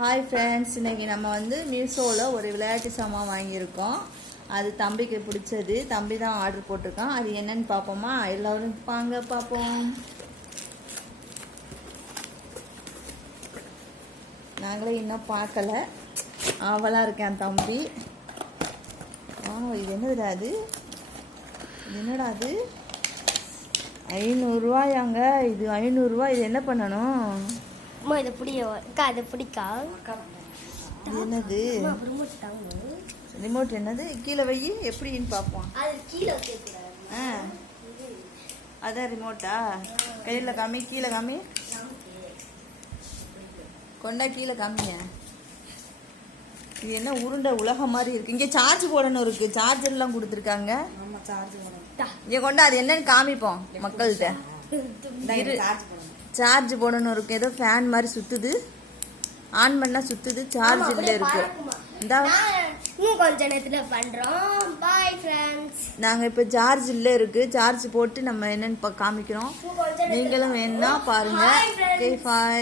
Hi friends இன்னைக்கு நம்ம வந்து மீஷோவில் ஒரு விளையாட்டு சாமான் வாங்கியிருக்கோம். அது தம்பிக்கு பிடிச்சது. தம்பி தான் ஆர்டர் போட்டிருக்கான். அது என்னன்னு பார்ப்போமா? எல்லோரும் வாங்க பார்ப்போம். நாங்களே இன்னும் பார்க்கல. ஆவலாக இருக்கேன் தம்பி. ஆ இது என்னதுடா அது? என்னடா அது? ஐநூறுரூவாயாங்க இது ஐநூறுரூவா இது என்ன பண்ணணும்? அம்மா இதை பிடிக்க அக்கா இதை பிடிக்கா? என்னது? ரிமோட் தாங்க. ரிமோட் என்னது? கீழே வை எப்படின்னு பார்ப்போம். அது ஆ. அதான் ரிமோட்டா கையில் காமி கீழே காமி? கொண்டா கீழே காமிங்க. இது என்ன உருண்டை உலகம் மாதிரி இருக்கு. இங்கே சார்ஜ் போடணும் இருக்கு. சார்ஜர்லாம் கொடுத்துருக்காங்க. இங்கே கொண்டா அது என்னன்னு காமிப்போம் மக்கள்கிட்ட. சார்ஜ் போடணும் இருக்கு. ஏதோ ஃபேன் மாதிரி சுத்துது. ஆன் பண்ணா சுத்துது. சார்ஜ் இல்லை இருக்கு. இந்தா. இன்னும் கொஞ்ச நேரத்துல பண்றோம். பாய் ஃப்ரெண்ட்ஸ் நாங்க இப்ப சார்ஜ் இல்ல இருக்கு. சார்ஜ் போட்டு நம்ம என்னன்னு காமிக்கிறோம். நீங்களும் வேணும்னா பாருங்க. Okay bye